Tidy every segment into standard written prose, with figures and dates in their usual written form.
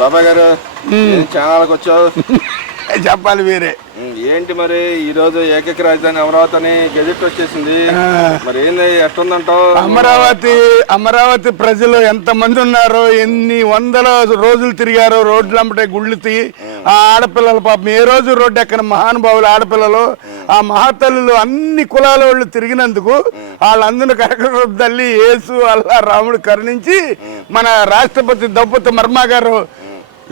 బాబాయ్ గారు ఛానల్కి వచ్చావు చెప్పాలి వేరే ఏంటి మరి ఈ రోజు ఏకైక రాజధాని అమరావతి అని గెజెట్ వచ్చేసింది. మరి ఏంది ఎట్టుందంటావు? అమరావతి ప్రజలు ఎంత మంది ఉన్నారో, ఎన్ని వందల రోజులు తిరిగారో రోడ్లంపటే గుళ్ళు ఆ ఆడపిల్లలు పాపం ఏ రోజు రోడ్డు ఎక్కడ మహానుభావులు ఆడపిల్లలు ఆ మహాతల్లులు అన్ని కులాల వాళ్ళు తిరిగినందుకు వాళ్ళందరూ కరకర తల్లి యేసు అల్లా రాముడు కరుణించి మన రాష్ట్రపతి ద్రౌపది ముర్ము గారు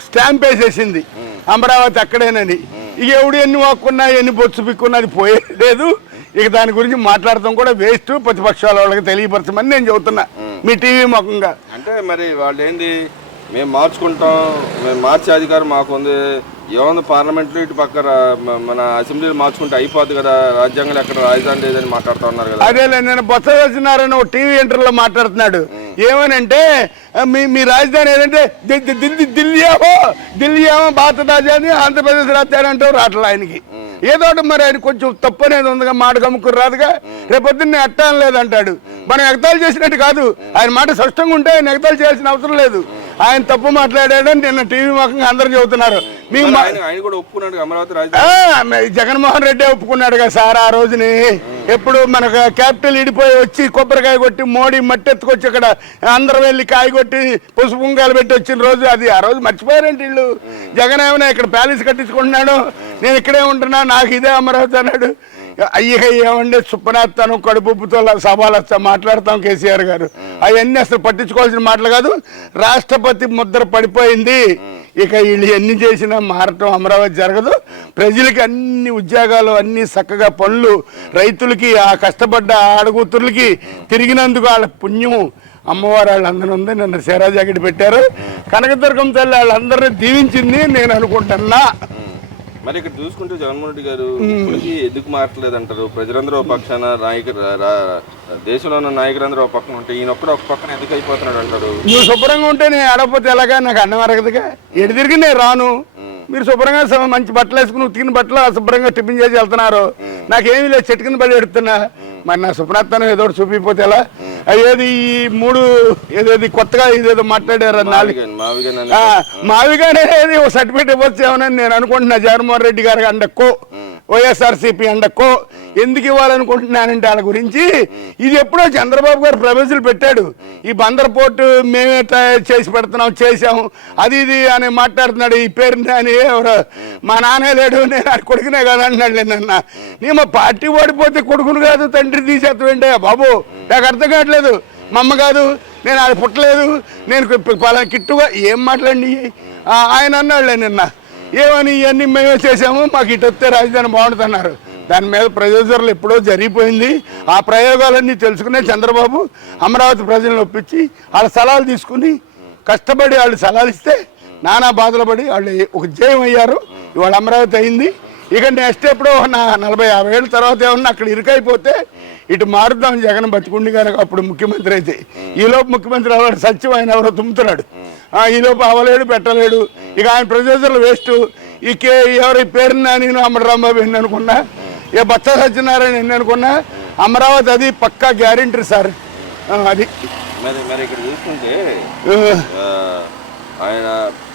స్టాంప్ వేసేసింది అమరావతి అక్కడేనని. ఇక ఎవడు ఎన్ని వాక్కున్నా ఎన్ని బొత్సు పిక్కున్నా అది పోయేలేదు. ఇక దాని గురించి మాట్లాడటం కూడా వేస్ట్. ప్రతిపక్షాల వాళ్ళకి తెలియపరచమని నేను చెబుతున్నా మీ టీవీ ముఖంగా. అంటే మరి వాళ్ళు ఏంది మేము మార్చుకుంటాం, మేము మార్చే అధికారం మాకు ఉంది, ఏముంది పార్లమెంట్లో ఇటు పక్క మన అసెంబ్లీలో మార్చుకుంటే అయిపోద్ది కదా, రాజ్యాంగంలో ఎక్కడ రాజధాని లేదని మాట్లాడుతూ ఉన్నారు కదా. అదేలే, నేను బొత్స సత్యనారాయణ ఒక టీవీ ఇంటర్వ్యూలో మాట్లాడుతున్నాడు. ఏమనంటే మీ రాజధాని ఏదంటే ఢిల్లీ ఏమో భారత రాజధాని ఆంధ్రప్రదేశ్ రాజధాని అంటారు రావట్లే ఆయనకి. ఏదో మరి ఆయన కొంచెం తప్పు అనేది ఉందిగా, మాట గమ్ముకుని రాదుగా. రేపొద్దున్న ఎట్టాం లేదంటాడు. మనం ఎగతాలు చేసినట్టు కాదు, ఆయన మాట స్పష్టంగా ఉంటే ఆయన ఎగతాలు చేయాల్సిన అవసరం లేదు. ఆయన తప్పు మాట్లాడాడని నిన్న టీవీ ముఖంగా అందరూ చెబుతున్నారు. జగన్మోహన్ రెడ్డి ఒప్పుకున్నాడు కదా సార్ ఆ రోజుని. ఎప్పుడు మనకు క్యాపిటల్ ఇడిపోయి వచ్చి కొబ్బరికాయ కొట్టి మోడీ మట్టి ఎత్తుకొచ్చి అక్కడ అందరం వెళ్ళి కాయ కొట్టి పసుపు పుంగాలు పెట్టి వచ్చిన రోజు అది. ఆ రోజు మర్చిపోయారంటే వీళ్ళు. జగన్ ఏమైనా ఇక్కడ ప్యాలెస్ కట్టించుకుంటున్నాడు, నేను ఇక్కడే ఉంటున్నా, నాకు ఇదే అమరావతి అన్నాడు. అయ్యక ఏమంటే సుప్పనాథను కడుపుతో సభలు మాట్లాడతాం కేసీఆర్ గారు. అవన్నీ అసలు పట్టించుకోవాల్సిన మాటలు కాదు. రాష్ట్రపతి ముద్ర పడిపోయింది. ఇక వీళ్ళు ఎన్ని చేసినా మారటం అమరావతి జరగదు. ప్రజలకి అన్ని ఉద్యోగాలు, అన్ని చక్కగా పనులు, రైతులకి ఆ కష్టపడ్డ ఆడకూతుర్లకి తిరిగినందుకు వాళ్ళ పుణ్యం అమ్మవారు వాళ్ళందరూ ఉంది. నిన్న సేరా జాకెట్ పెట్టారు. కనకదుర్గం తల్లి వాళ్ళందరినీ దీవించింది నేను అనుకుంటున్నా. మరి ఇక్కడ చూసుకుంటే జగన్మోహన్ రెడ్డి గారు ఇప్పటికీ ఎందుకు మారట్లేదు అంటారు? ప్రజలందరూ ఒక పక్షాన, దేశంలో ఉన్న నాయకులందరూ ఒక పక్కన ఉంటే ఈయన ఒక్కడు ఒక పక్కన ఎందుకు అయిపోతున్నాడు అంటారు? నువ్వు శుభ్రంగా ఉంటే నేను ఆడకపోతే ఎలాగా, నాకు అన్నం అరగదుగా, ఎటు తిరిగి నేను రాను. మీరు శుభ్రంగా మంచి బట్టలు వేసుకుని ఉతికిన బట్టలు శుభ్రంగా టిఫిన్ చేసి వెళ్తున్నారు. నాకేమీ లేదు, చెట్టు కింద పడి ఎడుతున్నా. మరి నా సుప్రతను ఏదో చూపిపోతే ఎలా? అయ్యేది ఈ మూడు ఏదేది కొత్తగా ఇదేదో మాట్లాడారు మావిగానే ఒక సర్టిఫికేట్ ఇవ్వచ్చు ఏమని నేను అనుకుంటున్నా. జగన్మోహన్ రెడ్డి గారి అండక్కో వైఎస్ఆర్సీపీ అండక్కో ఎందుకు ఇవ్వాలనుకుంటున్నానంటే వాళ్ళ గురించి ఇది ఎప్పుడో చంద్రబాబు గారు ప్రపోజల్ పెట్టాడు. ఈ బందర్ పోర్టు మేమే చేసి పెడుతున్నాం, చేసాము అది ఇది అని మాట్లాడుతున్నాడు. ఈ పేరుని అని ఎవరు మా నాన్నే లేడు, నేను అది కొడుకునే కదా అంటున్నాడు. నిన్న నీ మా పార్టీ ఓడిపోతే కొడుకును కాదు తండ్రి తీసేస్తామంటే బాబు నాకు అర్థం కావట్లేదు. మా అమ్మ కాదు, నేను అది పుట్టలేదు, నేను పలానా కిట్టుగా ఏం మాట్లాడి ఆయన అన్నాడులే నిన్న. ఏమని ఇవన్నీ మేమే చేసాము, మాకు ఇటు వస్తే రాజధాని బాగుంటుందన్నారు. దాని మీద ప్రయోజనాలు ఎప్పుడో జరిగిపోయింది. ఆ ప్రయోగాలన్నీ తెలుసుకునే చంద్రబాబు అమరావతి ప్రజలను ఒప్పించి వాళ్ళ సలహాలు తీసుకుని కష్టపడి వాళ్ళు సలహాలు ఇస్తే నానా బాధలు పడి వాళ్ళు ఒక జయం అయ్యారు. ఇవాళ అమరావతి అయింది. ఇక నెక్స్ట్ ఎప్పుడో 40-50 ఏళ్ళ తర్వాత ఏమన్నా అక్కడ ఇరుకైపోతే ఇటు మారుద్దాం జగన్ బతికుండి కనుక అప్పుడు ముఖ్యమంత్రి అయితే. ఈలోపు ముఖ్యమంత్రి అవ్వడు, సత్యం ఆయన ఎవరో తుమ్ముతున్నాడు. ఈలోపు అవ్వలేడు, పెట్టలేడు. ఇక ఆయన ప్రొడ్యూసర్లు వేస్ట్. ఈ ఎవరి పేరున్నా నేను అమరరాంబాబు ఎన్ని అనుకున్నా, ఏ బొత్స సత్యనారాయణ ఎన్ని అనుకున్నా, అమరావతి అది పక్కా గ్యారెంటీ సార్. అది మరి ఇక్కడ చూసుకుంటే ఆయన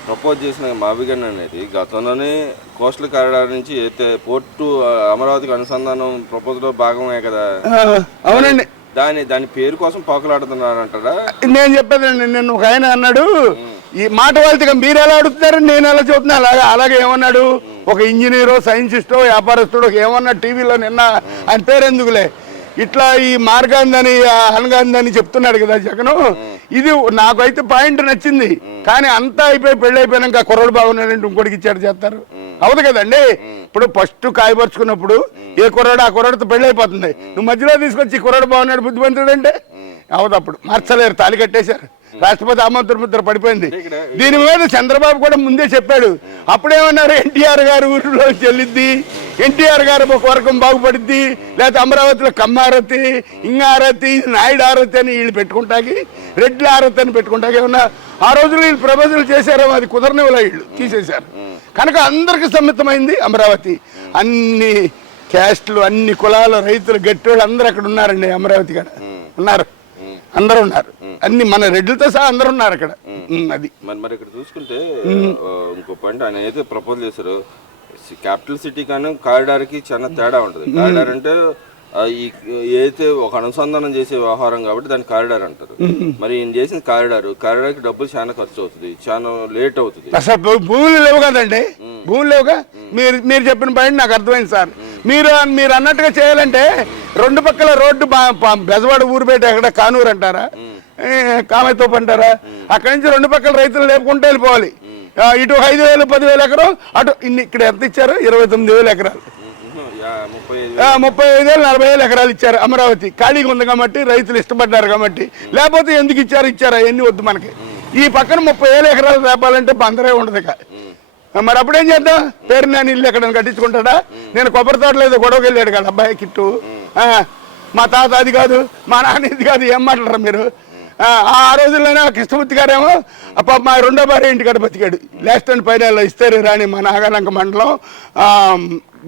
ప్రపోజ్ చేసిన మావిగన్ అనేది గతంలోనే కోస్టల్ కారిడార్ నుంచి అయితే పోర్టు అమరావతికి అనుసంధానం ప్రపోజల్ లో భాగమే కదా. అవునండి. దాని పేరు కోసం పాకులాడుతున్నారు అంటారా? నేను చెప్పేదండి, నేను ఒక ఆయన అన్నాడు ఈ మాట వాళ్ళకి మీరు ఎలా అడుగుతున్నారని నేను ఎలా చెబుతున్నా. అలాగే ఏమన్నాడు ఒక ఇంజనీరో, సైంటిస్టో, వ్యాపారస్తుడో ఏమన్నా టీవీలో నిన్న, ఆయన పేరు ఎందుకులే, ఇట్లా ఈ మార్గాందని అనగాందని చెప్తున్నాడు కదా జగను. ఇది నాకైతే పాయింట్ నచ్చింది. కానీ అంతా అయిపోయి పెళ్ళి అయిపోయినాక కుర్రోడు బాగున్నాడంటే ఇంకోటికి ఇచ్చాడు చేస్తారు. అవును కదండి. ఇప్పుడు ఫస్ట్ కాయపరుచుకున్నప్పుడు ఏ కుర్రాడు ఆ కుర్రాడితో పెళ్ళి అయిపోతుంది. నువ్వు మధ్యలో తీసుకొచ్చి కుర్రాడు బాగున్నాడు బుద్ధిమంతుడు అంటే అవును, అప్పుడు మార్చలేరు, తాళి కట్టేశారు. రాష్ట్రపతి ఆమోద ముద్ర పడిపోయింది. దీని మీద చంద్రబాబు కూడా ముందే చెప్పాడు. అప్పుడేమన్నారు, ఎన్టీఆర్ గారు ఊరిలో చెల్లిద్ది, ఎన్టీఆర్ గారు ఒక వర్గం బాగుపడిద్ది, లేకపోతే అమరావతిలో కమ్మారతి, ఇంగారతి, నాయుడు ఆరతి అని వీళ్ళు పెట్టుకుంటాకి, రెడ్ల ఆరతి అని పెట్టుకుంటాకి ఏమన్నా ఆ రోజులు వీళ్ళు ప్రపోజల్ చేశారో అది కుదరనివ్వలే, వీళ్ళు తీసేశారు. కనుక అందరికి సమ్మితమైంది అమరావతి. అన్ని క్యాస్ట్లు, అన్ని కులాల రైతులు, గట్టి వాళ్ళు అందరూ అక్కడ ఉన్నారండి. అమరావతి కాడ ఉన్నారు. అందరూ ఉన్నారు, అన్ని మన రెడ్లతో సహా అందరూ ఉన్నారు అక్కడ. అది మరి ఇక్కడ చూసుకుంటే ఇంకో పాయింట్ ఆయన ఏదైతే ప్రపోజ్ చేశారు, క్యాపిటల్ సిటీ కానీ కారిడార్కి చాలా తేడా ఉంటుంది. కారిడార్ అంటే ఈ ఏదైతే ఒక అనుసంధానం చేసే వ్యవహారం కాబట్టి దాన్ని కారిడార్ అంటారు. మరి ఈయన చేసిన కారిడార్కి డబ్బులు చాలా ఖర్చు అవుతుంది, చాలా లేట్ అవుతుంది. అసలు భూములు లేవు కదండి, భూములు లేవుగా. మీరు చెప్పిన పాయింట్ నాకు అర్థమైంది సార్. మీరు అన్నట్టుగా చేయాలంటే రెండు పక్కల రోడ్డు బెజవాడ ఊరుపేట ఎక్కడ కానూరు అంటారా, కామైతోపు అంటారా, అక్కడి నుంచి రెండు పక్కల రైతులు లేపుకుంటూ వెళ్ళిపోవాలి. ఇటు 5,000 10,000 ఎకరం, అటు ఇక్కడ ఎంత ఇచ్చారు, 29,000 ఎకరాలు, 35,000 40,000 ఎకరాలు ఇచ్చారు. అమరావతి ఖాళీగా ఉంది కాబట్టి రైతులు ఇష్టపడ్డారు కాబట్టి, లేకపోతే ఎందుకు ఇచ్చారు అవన్నీ వద్దు మనకి. ఈ పక్కన 30,000 ఎకరాలు రేపాలంటే బందరే ఉండదు ఇక. మరి అప్పుడేం చేద్దాం, పేరు నేను ఇల్లు ఎక్కడ కట్టించుకుంటాడా. నేను కొబ్బరి తోటలో ఏదో గొడవకి వెళ్ళాడు కదా అబ్బాయి కిట్టు, మా తాత అది కాదు, మా నాన్న ఇది కాదు, ఏం మాట్లాడరు మీరు. ఆ రోజుల్లోనే కృష్ణమూర్తి గారేమో మా రెండో భార్య ఇంటికాడ బతికాడు. లాస్ట్ అండ్ ఫైనల్ ఇస్తారు రాని మా నాగాలంక మండలం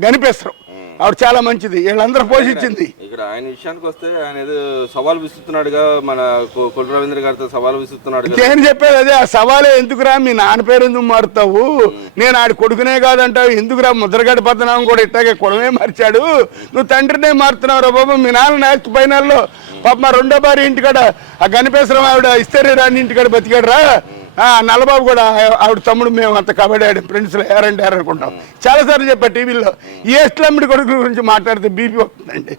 గనిపేశ్వరం, ఆవిడ చాలా మంచిది, వీళ్ళందరూ పోషించింది. ఇక్కడ ఆయన విషయానికి వస్తే ఆయన ఏదో సవాల్ విసురుతున్నాడుగా, మన కొల్లు రవీంద్ర గారితో సవాల్ విసురుతున్నాడు. నేను చెప్పేది అదే, ఆ సవాలే ఎందుకురా, మీ నాన్న పేరు ఎందుకు మారుతావు, నేను ఆడి కొడుకునే కాదంటావు, ఎందుకురా ముద్రగడ్డ పద్మనాభం కూడా ఇట్టాగే కొడమే మార్చాడు, నువ్వు తండ్రినే మారుతున్నావు రా బాబు. మీ నాన్న నెక్స్ట్ ఫైనల్లో పాప మా రెండో భార్య ఇంటికాడ ఆ గనిపేశ్వరం ఆవిడ ఇస్తేరే రాని ఇంటికాడ బతికాడు రా. నల్లబాబు కూడా ఆవిడ తమ్ముడు, మేము అంత కబడ్డీ ఆడి ఫ్రెండ్స్లో ఏరంటే అనుకుంటాం. చాలాసార్లు చెప్పా టీవీలో, ఈ ఇస్లామిడి కొడుకుల గురించి మాట్లాడితే బీపీ వస్తుందండి.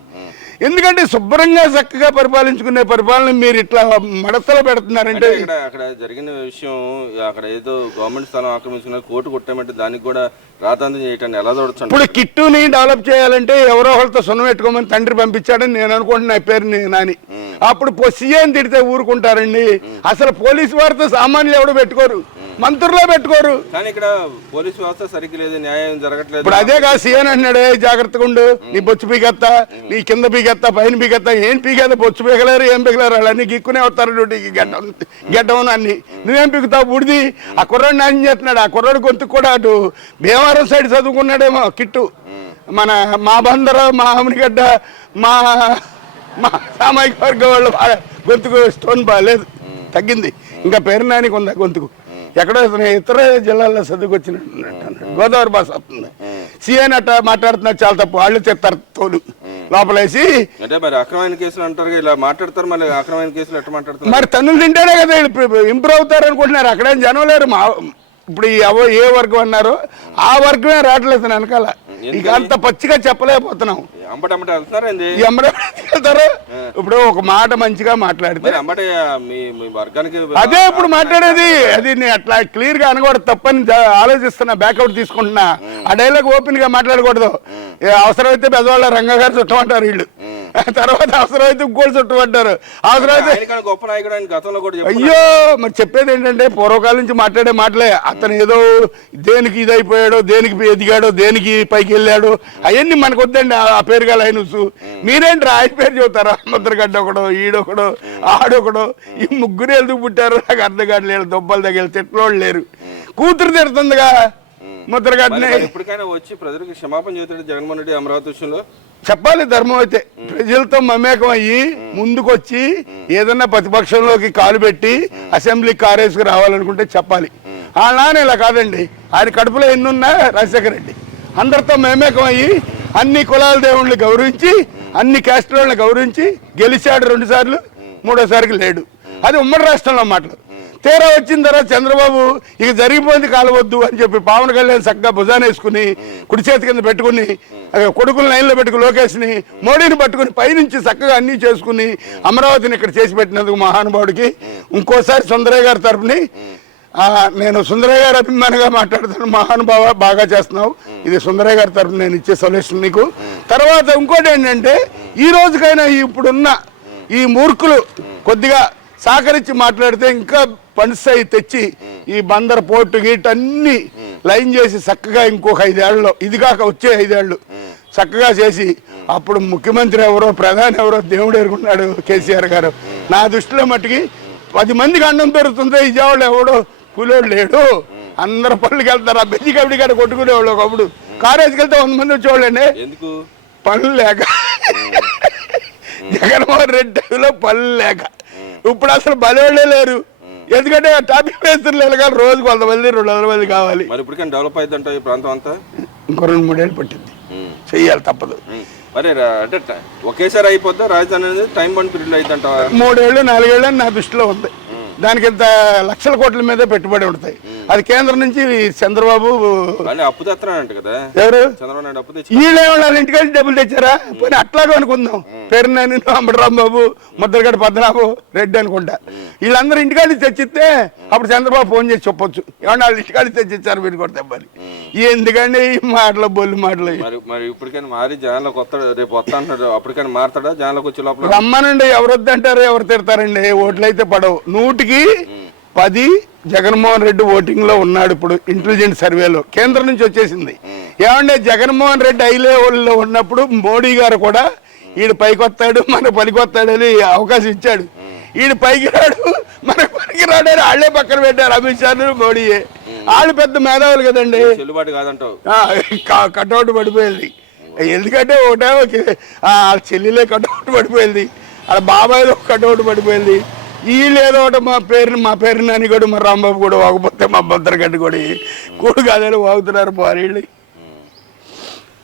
ఎందుకంటే శుభ్రంగా చక్కగా పరిపాలించుకునే పరిపాలన మీరు ఇట్లా మడతలో పెడుతున్నారంటే. అక్కడ జరిగిన విషయం, అక్కడ ఏదో గవర్నమెంట్ స్థలం ఆక్రమించుకున్న కోర్టు కొట్టామంటే దానికి కూడా రాతాంతం చేయటాన్ని ఎలా చూడొచ్చు. ఇప్పుడు కిట్టుని డెవలప్ చేయాలంటే ఎవరో ఒకరితో సున్నం పెట్టుకోమని తండ్రి పంపించాడని నేను అనుకుంటున్నా, పేరు నాని. అప్పుడు సీఎం తిడితే ఊరుకుంటారండి. అసలు పోలీసు వారితో సామాన్యులు ఎవడు పెట్టుకోరు, మంత్రుల్లో పెట్టుకోరు. కానీ ఇక్కడ పోలీసు వ్యవస్థ సరిగ్గా లేదు, న్యాయం జరగట్లేదు. ఇప్పుడు అదే కాదు సీఎం అంటున్నాడు, జాగ్రత్తగా ఉండు, నీ బొచ్చు పీకెత్తా, నీ కింద పీకెత్తా, పైన పీకెత్తా. ఏం పీకేదా, బొచ్చు పీకలేరు, ఏం పీకలేరు, వాళ్ళన్నీ గిక్కునే వస్తారు డ్యూటీకి, గెడ్డం అన్ని. నువ్వేం పీకుతావు బుడిది. ఆ కుర్రాడు న్యాయం చేస్తున్నాడు. ఆ కుర్రాడు గొంతుకు కూడా అటు భీమవరం సైడ్ చదువుకున్నాడేమో కిట్టు. మా బందర, మా అమనిగడ్డ, మా సామాజిక వర్గం వాళ్ళు గొంతుకు స్టోన్ బాగాలేదు, తగ్గింది. ఇంకా పేరు నానికి ఉందా గొంతుకు. ఎక్కడో ఇతర జిల్లాల్లో చదువుకొచ్చినట్టు గోదావరి భాష వస్తుంది. సీఎన్ అట్ట మాట్లాడుతున్నారు, చాలా తప్పు. వాళ్ళు చెప్తారు తోలు లోపలేసి. అంటే మరి అక్రమైన కేసులు అంటారు, ఇలా మాట్లాడతారు. మళ్ళీ అక్రమైన కేసులు ఎట్లా మాట్లాడతారు? మరి తన్నులు తింటేనే కదా ఇంప్రూవ్ అవుతారు అనుకుంటున్నారు. అక్కడేం జనం లేరు. ఇప్పుడు ఏ వర్గం అన్నారో ఆ వర్గమే రావట్లేదు వెనకాల. ఇక అంత పచ్చిగా చెప్పలేకపోతున్నాం. వెళ్తారు. ఇప్పుడు ఒక మాట మంచిగా మాట్లాడితే అదే ఇప్పుడు మాట్లాడేది. అది నేను అట్లా క్లియర్ గా అనకూడదు, తప్పని ఆలోచిస్తున్నా, బ్యాక్అవుట్ తీసుకుంటున్నా. ఆ డైలాగ్ ఓపెన్ గా మాట్లాడకూడదు. అవసరమైతే పెద్దవాళ్ళ రంగా గారు చుట్టమంటారు వీళ్ళు, తర్వాత అవసరమైతే ఇంకోళ్ళు చుట్టమంటారు. అవసరమైతే అయ్యో మరి చెప్పేది ఏంటంటే పూర్వకాలం నుంచి మాట్లాడే మాటలే. అతను ఏదో దేనికి ఇదైపోయాడో, దేనికి ఎదిగాడో, దేనికి పైకి వెళ్ళాడు, అవన్నీ మనకు వద్దండి. ఆ పేరు గల న్యూస్ మీరేంటి ఆయన పేరు చెబుతారా? ముద్రగడ్డ ఒకడో, ఈడొకడో, ఆడొకడో, ఈ ముగ్గురు ఎందుకు పుట్టారు నాకు అర్థం కాదు. లేడు దొబ్బలు తగిలి తిట్లోళ్ళు లేరు. కూతురు తిడుతుందిగా ముద్రగడ్డని. ఎప్పటికైనా వచ్చి ప్రజలకు క్షమాపణ చెబుతాడు జగన్మోహన్ రెడ్డి అమరావతి విషయంలో. చెప్పాలి. ధర్మం అయితే ప్రజలతో మమేకం అయ్యి ముందుకొచ్చి ఏదన్నా ప్రతిపక్షంలోకి కాలు పెట్టి అసెంబ్లీ కారేసుకు రావాలనుకుంటే చెప్పాలి. ఆ నాన్న ఇలా కాదండి, ఆయన కడుపులో ఎన్నున్నా రాజశేఖర రెడ్డి అందరితో మమేకం అయ్యి అన్ని కులాల దేవుళ్ళని గౌరవించి, అన్ని క్యాస్ట్లను గౌరవించి గెలిచాడు 2 సార్లు, 3ఓసారికి లేడు. అది ఉమ్మడి రాష్ట్రంలో మాటలు. తీరా వచ్చిన తర్వాత చంద్రబాబు ఇక జరిగిపోయింది కాలవద్దు అని చెప్పి పవన్ కళ్యాణ్ చక్కగా భుజాన వేసుకుని కుడి చేతి కింద పెట్టుకుని కొడుకులు లైన్లో పెట్టుకుని లోకేష్ని, మోడీని పట్టుకుని పైనుంచి చక్కగా అన్నీ చేసుకుని అమరావతిని ఇక్కడ చేసి పెట్టినందుకు మహానుభావుడికి ఇంకోసారి సుందరయ్య గారి తరపుని నేను సుందరయ్య గారి అభిమానిగా మాట్లాడుతాను. మహానుభావ బాగా చేస్తున్నావు, ఇది సుందరయ్య గారి తరపున నేను ఇచ్చే సొల్యూషన్ నీకు. తర్వాత ఇంకోటి ఏంటంటే ఈ రోజుకైనా ఇప్పుడున్న ఈ మూర్ఖులు కొద్దిగా సహకరించి మాట్లాడితే ఇంకా పనిస్తాయి తెచ్చి ఈ బందర్ పోర్టు గీట్ అన్ని లైన్ చేసి చక్కగా ఇంకొక 5 ఏళ్లలో, ఇది కాక వచ్చే 5 ఏళ్ళు చక్కగా చేసి అప్పుడు ముఖ్యమంత్రి ఎవరో ప్రధాని ఎవరో దేవుడు ఎరుగున్నాడు కేసీఆర్ గారు. నా దృష్టిలో మట్టుకి 10 మందికి అన్నం దొరుకుతుంది. విజయవాడలో ఎవడో కూలోడు లేడు, అందరు పనులకి వెళ్తారు. ఆ బెజ్జి కబడ్డీ కాడ కొట్టుకునేవాళ్ళు. ఒకప్పుడు కాలేజీకి వెళ్తే 100 మంది వచ్చేవాళ్ళండి, పనులు లేక. జగన్మోహన్ రెడ్డిలో పనులు లేక. ఇప్పుడు అసలు బలవాళ్ళే లేరు. ఎందుకంటే టాపిక్ వేస్తున్నారు వెళ్ళగాలి, రోజు 100 మంది 200 మంది కావాలి. మరి ఇప్పటికైనా డెవలప్ అవుతుంట ఈ ప్రాంతం అంతా? ఇంకో 2-3 ఏళ్ళు పట్టింది, చెయ్యాలి, తప్పదు. మరి అంటే ఒకేసారి అయిపోద్దా రాజధాని అనేది? Time one period అయిద్దంట. 3 ఏళ్ళు 4 ఏళ్ళు అని నా దృష్టిలో ఉంది. దానికి ఇంత లక్షల కోట్ల మీద పెట్టుబడి ఉంటాయి. అది కేంద్రం నుంచి చంద్రబాబు అప్పు తెస్తున్నాడంట కదా. ఎవరు? చంద్రబాబు నాయుడు అప్పు తెచ్చి వీళ్ళేమన్నా ఇంటికి డబ్బులు తెచ్చారా? పోనీ అట్లాగే అనుకుందాం. పేరునాని అంబటరాంబాబు, ముద్రగడ్డ పద్మనాభం రెడ్డి అనుకుంటా, వీళ్ళందరూ ఇంటికాడి తెచ్చిస్తే అప్పుడు చంద్రబాబు ఫోన్ చేసి చెప్పొచ్చు, ఏమన్నా వాళ్ళు ఇంటికాడి తెచ్చిచ్చారు మీరు కూడా తెమ్మని. ఎందుకండి ఈ మాటలు, బొల్లి మాటలు. మరి ఇప్పటికైనా మారి జనాలకు వస్తాడు, రేపు వస్తా అంటాడు, అప్పటికైనా మారుతాడా? జనాలకు వచ్చే లోపల రమ్మనండి, ఎవరు వద్దంటారు, ఎవరు తిడతారండి? ఓట్లు అయితే పడవు. 100కి 10 జగన్మోహన్ రెడ్డి ఓటింగ్ లో ఉన్నాడు. ఇప్పుడు ఇంటెలిజెంట్ సర్వేలో కేంద్రం నుంచి వచ్చేసింది. ఏమంటే జగన్మోహన్ రెడ్డి ఐలేవల్లో ఉన్నప్పుడు మోడీ గారు కూడా ఈడు పైకి వస్తాడు, మన పనికి వస్తాడని అవకాశం ఇచ్చాడు. ఈడు పైకి రాడు, మన పనికి రాడని వాళ్ళే పక్కన పెట్టారు అమిత్ షా, మోడీయే. వాళ్ళు పెద్ద మేధావులు కదండి. చెల్లుబాటు కాదంటావు? కటౌట్ పడిపోయింది. ఎందుకంటే ఒకటే వాళ్ళ చెల్లిలే కటౌట్ పడిపోయింది, వాళ్ళ బాబాయ్ కటౌట్ పడిపోయింది. వీళ్ళు ఏదో ఒకటి మా పేరు నాని కూడా, మా రాంబాబు కూడా వాకపోతే మా భద్రగడ్డి కూడా కూడు కాదని వాగుతున్నారు భార్యలు.